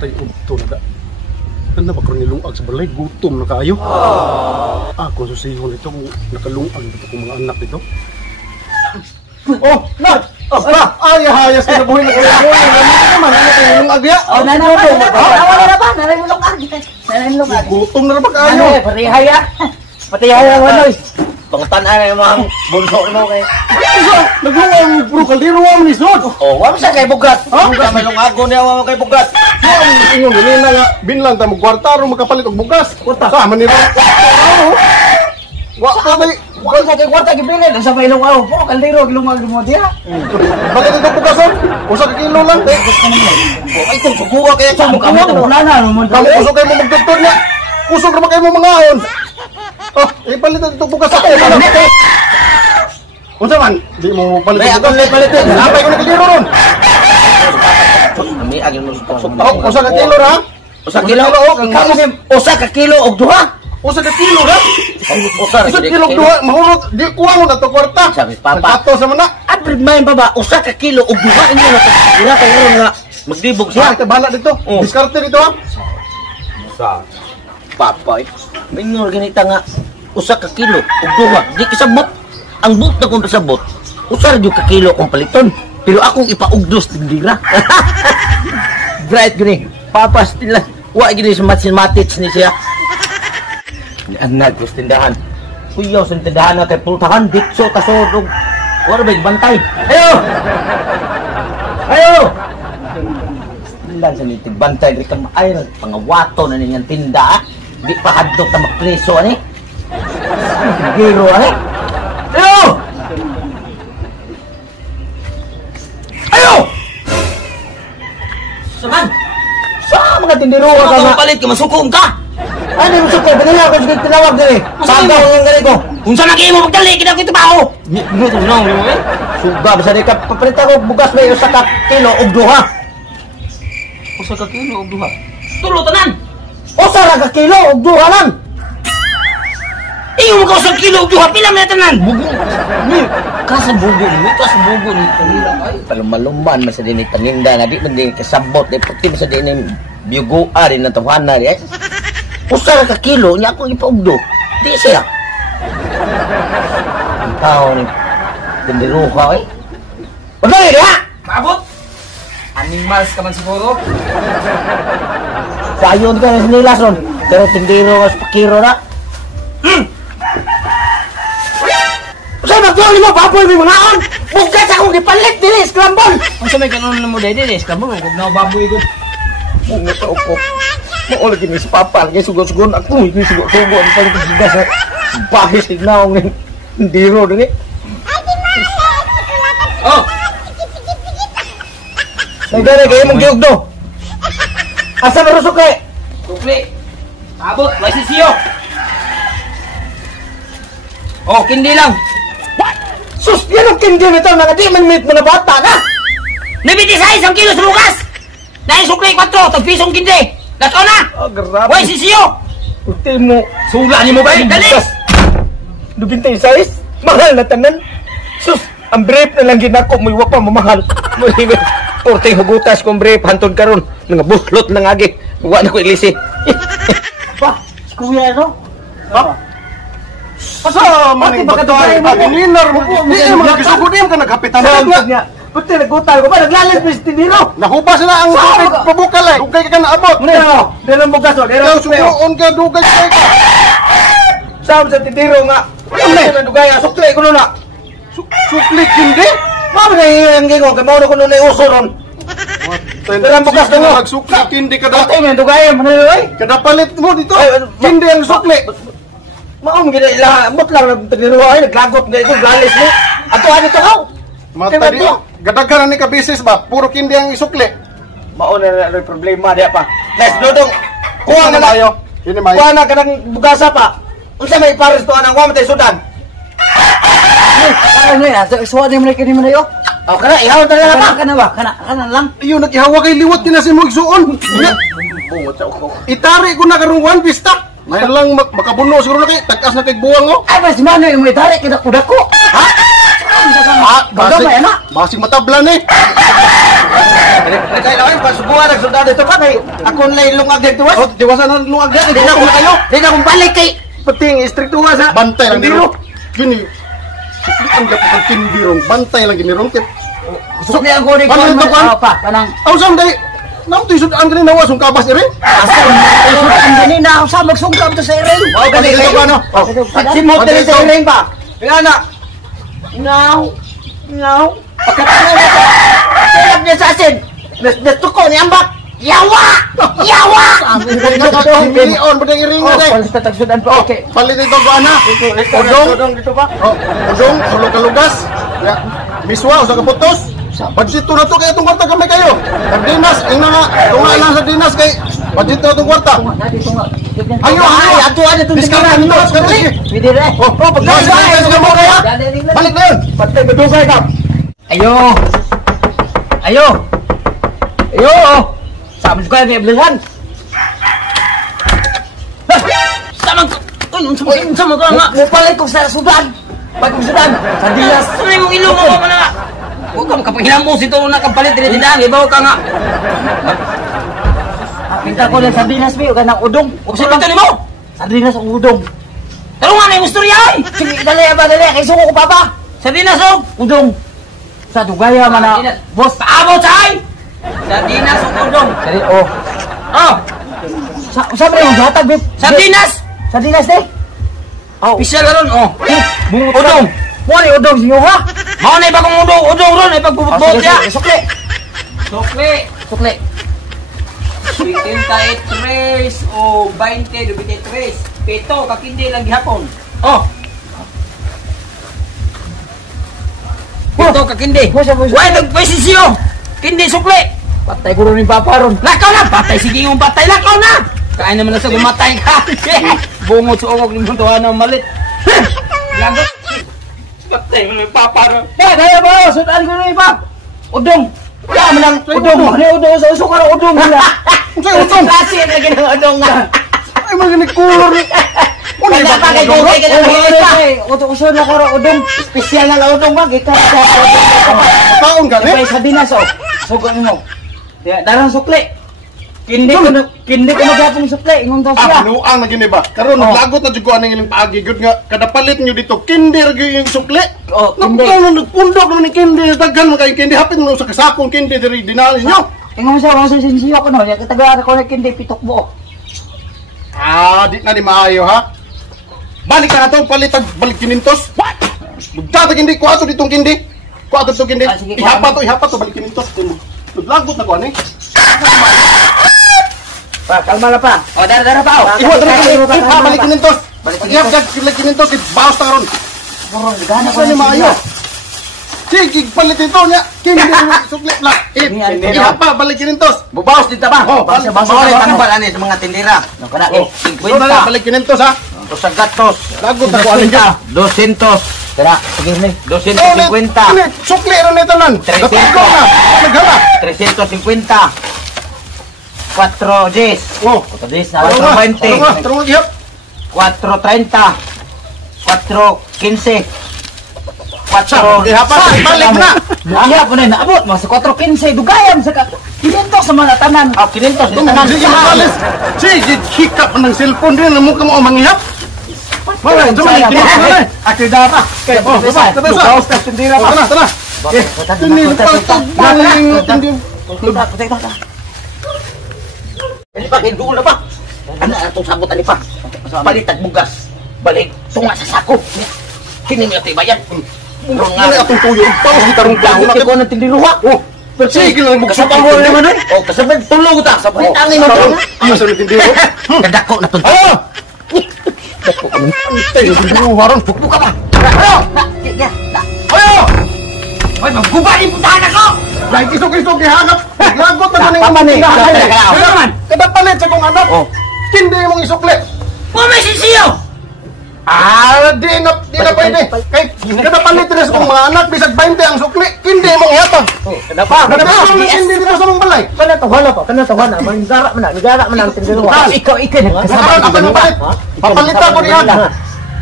Tay udto na da. Ano ba karon nilungag sa balay? Gutom na kaayo. Ako susihon ito kung nakalungag dito kong mga anak dito. Oh, Nat! Ay, hayas ka na buhay na kayo. Naman, ano kayo nilungag ya? Oh, nanay na ba? Nanay mo lungag. Nanay mo lungag. Gutom na ba kaayo? Ano, patihaya. Patihaya mo, Noy. Pangutanan na yung mga bunso mo kay. Nagluwang bro, kaldero mo ni Sod. Oh, wala siya kay bugat. Bugat, may lungago niya mo kay bugat. Ingon din na nga binlang ta mo kwartaro makapalit og bugas. Sa man ni wa pa may Wala mo kay kwarta gibilin sa may lungago. Po, kaldero gilungag mo diha. bakit ito bugason? Usa ka kilo lang. Ay, kung subukan kaya sa mukha mo. Wala na, naman. Kamo kusog kayo mo magdoktor niya. Kusog naman kayo mo mangaon. Oh, ipalitan ito bugas ako. Unsa man? Di mo palitan. Ako palitan. Napay ko na kilo ron. Kami agin mo sa Oh, usa ka kilo ra? Usa kilo usa ka kilo og duha. Usa ka kilo ra? Usa Usa kilo og duha, mahurot di kuha mo na to kwarta. Sabi papa. Nagkato sa mana. Abrid mayon baba, usa ka kilo og duha inyo na wala kay nga magdibog Siya, siya. bala dito. Oh. Diskarte dito ha. Sa papa. Mingon ganita nga usa ka kilo og duha. Di kasabot. Ang but na kung kasabot, usa ra jud ka kilo kung paliton. Pero akong ipaugdos tindira. Bright gini. Papa still wa gini sa mathematics ni siya. Anak ko tindahan. Kuyaw sa tindahan na kay pultahan ditso tasod. Wala ba bantay? Ayo! Ayo! Ilan sa nitig bantay di ka maayon pangawato na ninyang tinda. Di pa hadlok na magpreso ani. Giro ani. Ayo! Ayo! Saman! Sa mga tindero ka nga. Palit ka, masukom ka! Ano yung masukom? Pinala ako sa tinawag din eh. Saan daw yung ganito? Kung saan nag-iimo magdali, kita ko ito pa ako! Minuto na ako eh. Suga, basta di ka papalit ako bugas na yung sa kilo og duha. O sa kilo og duha? Tulo tanan! O sa kilo og duha lang! Iyo mo ka sa kilo og duha, pila na tanan! Bugo! Kasabugo ni, kasabugo ni. Ay, palumaluman masa din paninda na di man din kasabot di puti masa din biyugo rin na tawana ri. Usa ka kilo nya ako ipaugdo. Di siya. Ang tao ni tindero ka ay. Ano rin ha? Maabot? Animals ka man siguro? Sayon ka na sinilas ron. Pero tindero ka sa pakiro na. Sa'yo magtuwag mo, baboy mo mga on! Bugas akong gipalit din, scramble! Ang sa may kanon na mo dahil din, scramble, huwag na baboy ko. Ang natao ko. Maula kini si Papa, lagi sugon-sugon ako, hindi sugon-sugon, ang palit ang bugas ha. Bahis, tignaw ng hindiro din eh. Oh! Nagdara kayo mong giugdo. Asa na rusok eh? Sukli. Abot, may sisiyo. Oh, kindi lang. Sus, yan ang kindi nito na di man meet mo na bata na. Nabiti sa isang kilo sa bukas. Dahil sukli 4, tagpisong kindi. Lato na. Oh, grabe. Way, sisiyo. Puti mo. Sula ni mo ba? Dali. 26. Mahal na tanan. Sus, ang brief na lang ginako mo iwa pa mamahal. Porting hugutas kong brief hantod karon. Nga buslot lang agi. Huwa na ko ilisi. Pa, kuya no? Pa? Asa man ni batay agininar mo. Di mga kisugod ka nagkapitan nga. Puti nagutal ko ba naglalis bis tiniro. Nahubas na ang tubig pabukal eh. Dugay ka na abot. Ano? Dala mo gaso, dala mo sugon ka dugay ka. Sam sa tiniro nga. Ano na dugay sukli ko na. Sukli hindi? Mao na yung gingon kay mao na kuno na uso ron. Dala mo gaso mo. Sukli hindi ka da. Ay, dugay mo na oy. Kada palit mo dito. Hindi ang sukli. Maong gina ila amot lang nagtiniro ay naglagot nga ito lalis mo. Ato ano to haw? Mata di. Gadaghan ni ka business ba? Puro kindi ang isukli. Mao na na problema dia pa. Next dodong. Kuha na mayo. Ini mayo. Kuha na kanang bugasa pa. Unsa may pares to anang wa matay sudan? Ano ni na so ni mo kini mo yo. Oh kana ihaw na lang ba? Kana ba? Kana lang. Iyo nagihawa kay liwat tinasin mo igsuon. Bungot sa ko. Itari ko na karong one pista. May lang makabuno siguro na kay tagas na kay buwang mo. Ay mas mano yung may tarik kita kuda ko. Ha? Basig matablan eh. Kaya lang pasubuan ang soldado ito pa kay ako na lungag dito was. Oh, tiwasan na lungag dyan. Di na ko makayo. Di na akong balik kay pating istriktuha sa Bantay lang gini. Gini. Ang dapat ang tindirong. Bantay lang gini ron. Sukli ang kunin ko. Paano ito, Kwan? Pa, kanang Aw sam day. Nang tuy sudan gani nawa sung kabas iri. asal. Ang ganina ako sa magsungkam to sa iring. Wow, gani ito ka no. Simot din sa iring pa. Kaya na. Now. Pagkatapos na ito. Silap niya sa asin. Natuko ni Ambak. Yawa! Yawa! Milion ba dang iring na day? Palis na tagsudan pa. Okay. Palit ito ba na? Udong dito pa. Oh, udong hulog-kalugas. Ya, miswa usa ka putos. Budgeto na to kay itong kwarta kami kayo. Nagdinas, ina nga, tunga lang sa dinas kay budgeto na itong kwarta. Ayo, ayo, ato ano itong Diskartan nito, diskartan. Pwede rin. Oh, pagkakasaya sa mo kaya. Balik na yun. Patay bedugay ka. Ayo. Ayo. Ayo. Sama juga ni belahan. Sama sama ko nga. Mo pala ko sa Sudan. Pag Sudan, sa Dinas. Sino mo ilong mo na? Huwag ka makapaghilamos ito na kapalit din din dami. Ibaw ka nga. Pinta ko lang sa Dinas mi, ka ng udong. Huwag siya pagtali mo. Sa Dinas ang udong. Pero nga na yung istorya ay. Sige, dali ba dali. Kay suko ko papa. Sa Dinas o udong. Sa Dugaya man na. Boss, paabot sa ay. Sa Dinas ang udong. Sari, oh. Oh. Sa ba yung hatag, bit? Sa Dinas. Sa Dinas, eh. Oh. Pisya ka ron, oh. Udong. Mo ni udong siyo, ha? Mo na ibagong udong ron, ipagbubot niya. Sukli. Sukli. Sukli. 33 o 20, 23. Pito, kakindi lang gihapon. Oh. Pito, kakindi. Why, nagpesisyo. Kindi, sukli. Patay ko rin yung papa ron. Lakaw na! Patay, sige yung patay. Lakaw na! Kain naman na sa gumatay ka. Bungot sa ungog ng buntuhan ng malit. Lagot. Patay mo na yung papa ron. Kaya ba? Sudan ko rin pa. Udong. Kaya mo lang. Udong. Ano yung udong? Sa uso ka ng udong. Udong. Kasi yung lagi ng udong nga. Ay, magaling kulor ni. Kaya pa kay Gugay ka ng udong pa. Uso na ko ng udong. Espesyal na ng udong ba? Gita sa Taon ka ni? Ibay sa Dinas, oh. Sugon mo. Darang sukli. Kindi ko magyapong sukli. Ingon daw siya. Binuang na gini ba? Karon lagot na jud ko aning ilang paagi gud nga kada palit nyo dito kindi ra gyud yung sukli. Oh, kindi. Nagpundok naman ni kindi daghan mo kay kindi hapit mo sa kasakong kindi diri dinali nyo. Ingon siya, wala sa sinsiyo ko no. Kataga ko na kindi pitok buo. Di na di maayo ha. Balik ka na to palitag balik kinintos. What? Bugta kindi ko ato ditong kindi. Ko ato ditong kindi. Ihapa to balik kinintos. Lagot na ko ani. Pa, kalma na pa. O, dara pa. Iwa dara balik kinintos. Balik kinintos bawas ta karon. Bro, gana ko Ano maayo? Sige, palit ito niya. Kindi sukli lang. Ihapa balik kinintos. Bubaos dito ba? Oh, Basta balik- basta balik- tambal ani sa mga tindera. Nakana Oh, 50. balik kinintos ha. O sa gatos. Lagot na ko ani ka. 200. Tara, sige ni. Oh, 250. sukli ron ito nan. 300. Gatagaw na. Naghala. 350. 4 10. Oh. 4 10 na 20. Tarong ihap. 4.30 4.15 Ihapa, balik na. Iya po na naabot mga sa 4.15 dugayan sa kinintos sa mga tanan. Ah, kinintos sa tanan. Sige, mabalis. Sige, hikap ng cellphone din. Ang mukha mo manghihap. Wala, ito man. Kinintos na rin. Akidara. Oh, baba, tabas na. Bugaos na tindira pa. Tara, tara. Tindi, pagtog. Tindi. Ini pa, hindu na pa. Ano na itong sabot ali pa? Balitag bugas. Balik. Tunga sa sako. Kini mo ito ibayan. Ano atong tuyo? Paus di tarong Lagot plago ko na. ng tindiruha. Oh, sige lang mo. Kasabang mo naman eh. Oh, kasabang tulog ta. Sa palitang ni mo. Ano sa tindiro? Kadako na tunta. Oh! Tayo, tindiro haron. Buka ba? Ayo! Ayo! Ay, maggubahin po tahan ako! Dahil kisok-kisok ihagap. Lagot na maning Papa ni. Kaya naman. Kada palit sa kong anak. Oh. Kindi mong isukli. May sisiyo! Di na pwede. Kay kada palit rin sa kong mga anak. Bisag 20 ang sukli. Kindi mong ihatang. Kenapa? Kada palit kindi dito sa mong balay. Kana tawana pa, kana tawana. Manggara man ang tindiruha. Ikaw Kasaran ako ng palit. Papalita ko niya.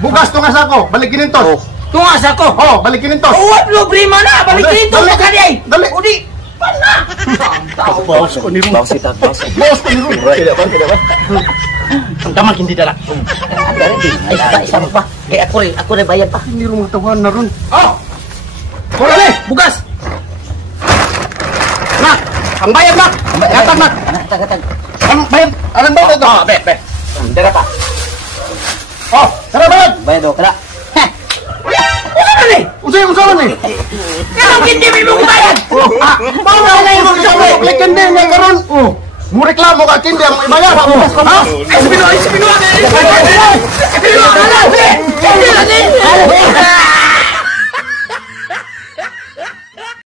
Bugas to nga sa ako. Balik kinintos. Tungas ako. Oh, balik kinintos. Uwat lo brima na, balik dito Dali. ka di. Dali. Udi. Bawas ko ni Ron. Bawas kita, bawas. Bawas ko ni Ron. Tidak ba? Ang damag hindi dala. Ay, isa mo pa. Kaya ako rin bayad pa. Hindi rin matawan na Ron. Oh! Kung ano bugas! Nak! Ang bayad, Nak! Gatag, Nak! Gatag. Ang bayad! Anong bayad ito? Oh, be. Dara pa. Oh! Tara, bayad! Bayad do, tara. Usay mo sa ni. Anong hindi mo bayad? Bawa na yung mga sabi. Klikan din nga karon. Mo reklamo ka kindi ang ibayad. Ha? Ay, sabi nyo! Ay, sabi nyo!